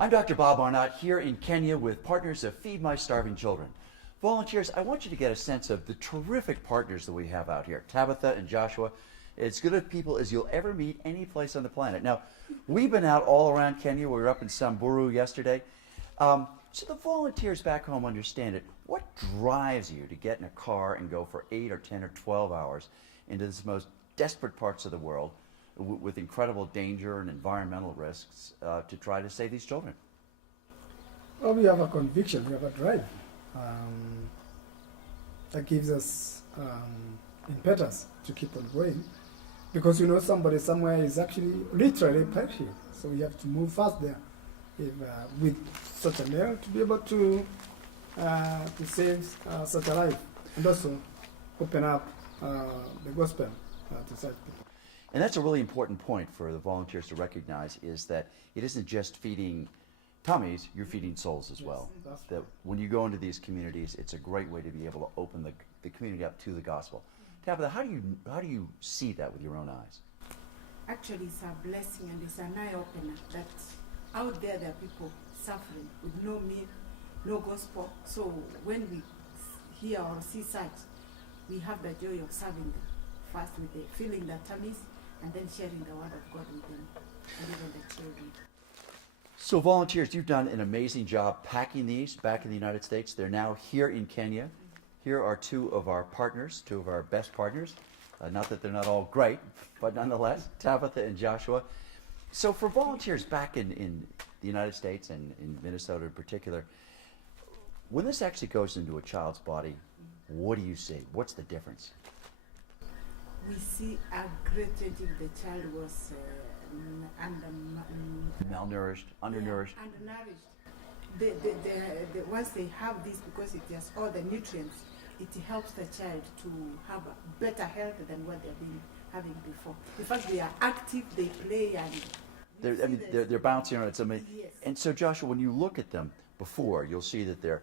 I'm Dr. Bob Arnott here in Kenya with partners of Feed My Starving Children. Volunteers, I want you to get a sense of the terrific partners that we have out here. Tabitha and Joshua, as good of people as you'll ever meet any place on the planet. Now, we've been out all around Kenya. We were up in Samburu yesterday. So the volunteers back home understand it. What drives you to get in a car and go for 8 or 10 or 12 hours into the most desperate parts of the world with incredible danger and environmental risks to try to save these children? Well, we have a conviction, we have a drive that gives us impetus to keep on going, because you know somebody somewhere is actually literally perishing. So we have to move fast there with such a nail to be able to save such a life, and also open up the gospel to such people. And that's a really important point for the volunteers to recognize, is that it isn't just feeding tummies, you're feeding souls as well. That's That when you go into these communities, it's a great way to be able to open the community up to the gospel. Tabitha, how do you see that with your own eyes? Actually, it's a blessing and it's an eye-opener that out there are people suffering with no meal, no gospel. So when we hear or see such, we have the joy of serving them. First with the filling their tummies, and then sharing the word of God with them, and even the children. So volunteers, you've done an amazing job packing these back in the United States. They're now here in Kenya. Here are two of our partners, two of our best partners. Not that they're not all great, but nonetheless, Tabitha and Joshua. So for volunteers back in the United States and in Minnesota in particular, when this actually goes into a child's body, what do you see? What's the difference? We see a great change if the child was Malnourished, undernourished. undernourished. Once they have this, because it has all the nutrients, it helps the child to have a better health than what they've been having before. In fact, they are active, they play, and They're bouncing around. It's amazing. Yes. And so, Joshua, when you look at them before, you'll see that their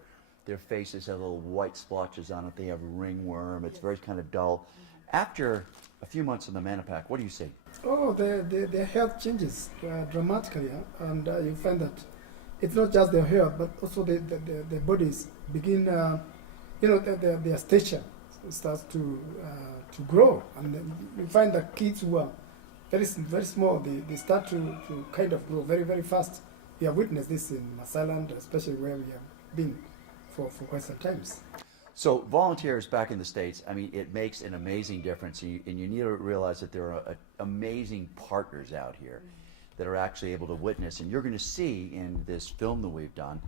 faces have little white splotches on it. They have ringworm. It's very kind of dull. After a few months in the Manapak, what do you see? Oh, their health changes dramatically, and you find that it's not just their health, but also their bodies begin, their stature starts to grow, and then you find that kids who are very small, they start to kind of grow very, very fast. We have witnessed this in Masaland, especially where we have been for quite some times. So volunteers back in the States, I mean, it makes an amazing difference. And you need to realize that there are amazing partners out here that are actually able to witness. And you're going to see in this film that we've done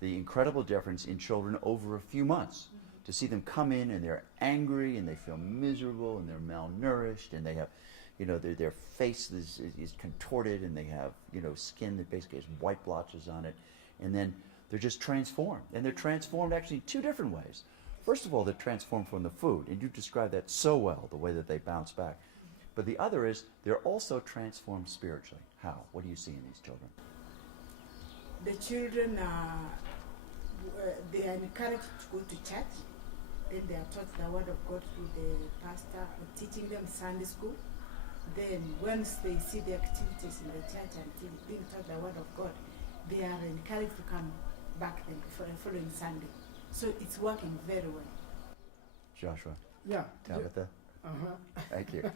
the incredible difference in children over a few months. To see them come in and they're angry and they feel miserable and they're malnourished and they have, their face is contorted and they have, skin that basically has white blotches on it. And then they're just transformed. And they're transformed actually in two different ways. First of all, they're transformed from the food, and you described that so well, the way that they bounce back. But the other is they're also transformed spiritually. How? What do you see in these children? the children they are encouraged to go to church. Then they are taught the word of God through the pastor teaching them Sunday school. Then once they see the activities in the church and being taught the word of God, they are encouraged to come back then for the following Sunday. So it's working very well. Joshua, Yeah. Tabitha, Uh-huh. thank you.